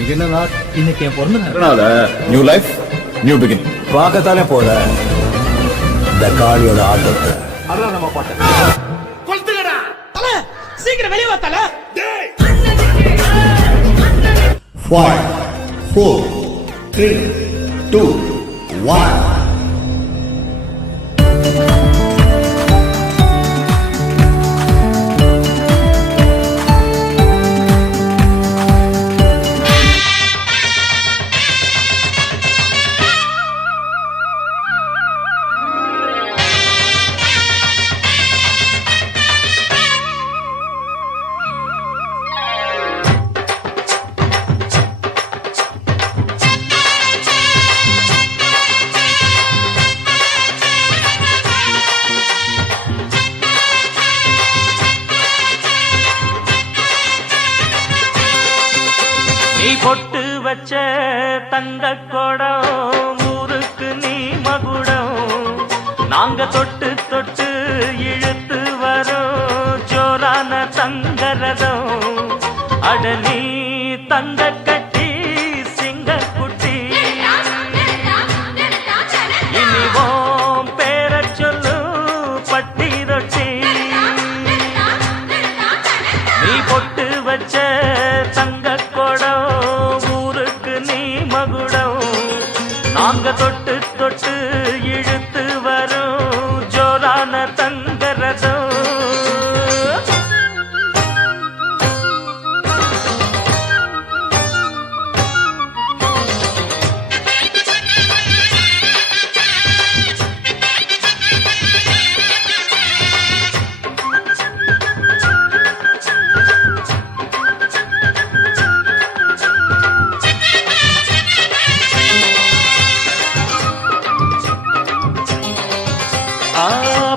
இன்னைக்கு என்ன நாள்? இன்னைக்கு என் பிறந்த நாள். New life new begin. பார்க்கத்தானே போற இந்த காளியோட ஆட்டத்தை. அதான் நம்ம பாட்டு. கொளுத்துங்கடா தல, சீக்கிரம் வெளிய வா தல. 5 4 3 2 1 நீ பொட்டு வச்ச தங்க கொடம் ஊருக்கு நீ மகுடம். நாங்க தொட்டு தொட்டு இழுத்து வரோம் ஜோரான தங்கரதம். அட நீ தங்க கட்டி சிங்க குட்டி, இனிவோம் பேர சொல்லு பட்டி ரொட்டி. நீ பொட்டு வச்ச தங்க கொடம் ஊருக்கு நீ மகுடம். நாங்க தொட்டு தொட்டு இழுத்து வரும் ஜோரான தங்கரதம்.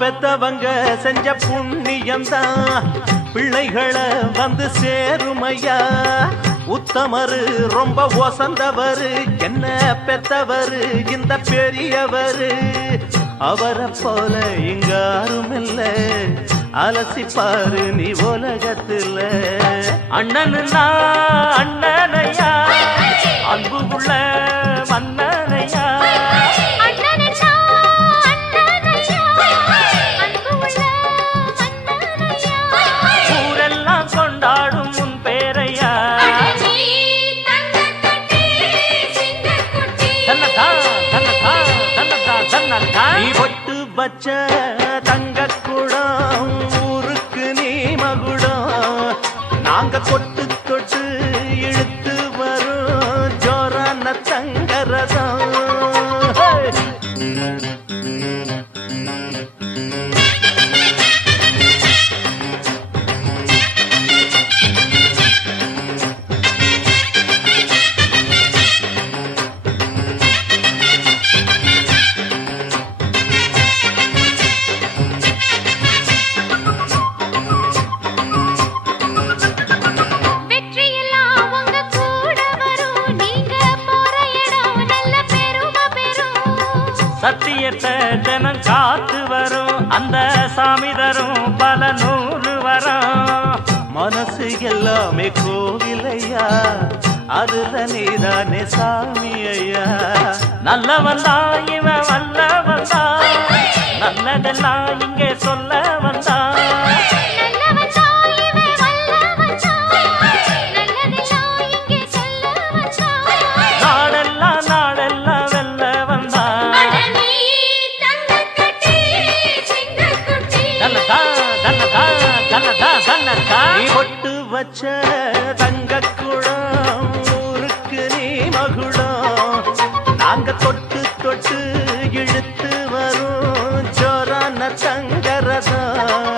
பெத்தவங்க செஞ்ச புண்ணியம்தான் பிள்ளைகளை வந்து சேருமையா. உத்தமரு ரொம்ப ஒசந்தவரு, என்ன பெத்தவரு இந்த பெரியவரு. அவரை போல இங்க யாருமில்ல, அலசிப்பாரு நீ உலகத்துல. அண்ணனுன்னா அண்ணனையா, அன்பு உள்ள மன்னனையா. ஊரெல்லாம் கொண்டாடும் உன் பேரையா. தன்னதா தன்னதா தன்னதா தன்னதா. நீ பொட்டு வச்ச தங்க குடம் ஊருக்கு நீ மகுடம். நாங்க தொட்டு தொட்டு இழுத்து வரும் ஜோரான தங்கரதம். சத்தியத்தை ஜனம் காத்து வரும், அந்த சாமி தரும் பல 100 வரும். மனசு எல்லாமே கோவிலையா, அதுல நீதானே சாமி ஐயா. நல்லவன் தான் இவன் வல்லவன் தான், நல்லதெல்லாம் இங்கே சொல்ல வந்தான். நாடெல்லாம் நாடெல்லாம் வெல்ல வந்தான். நீ பொட்டு வச்ச தங்க குடம் ஊருக்கு நீ மகுடம். நாங்க தொட்டு தொட்டு இழுத்து வரும் ஜோரான தங்கரதம்.